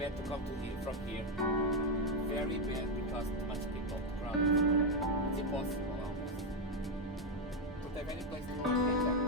bad to come to here from here. Very bad because too much people, crowded. It's impossible almost. Don't have any place to park right there.